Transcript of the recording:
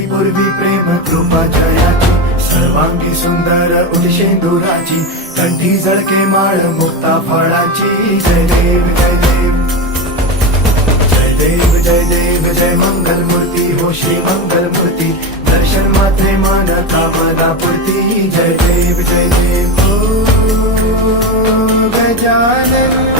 झाली पूर्वी प्रेम कृपा जयाची, सर्वांगी सुंदर उदिशेंदुराची, कंठी झळके माळ मुक्ता फळाची. जय देव जय देव जय देव जय देव जय मंगल मूर्ती हो श्री मंगल मूर्ती, दर्शन मात्रे मान कामना पूर्ती. जय देव जय देव ओ गजानन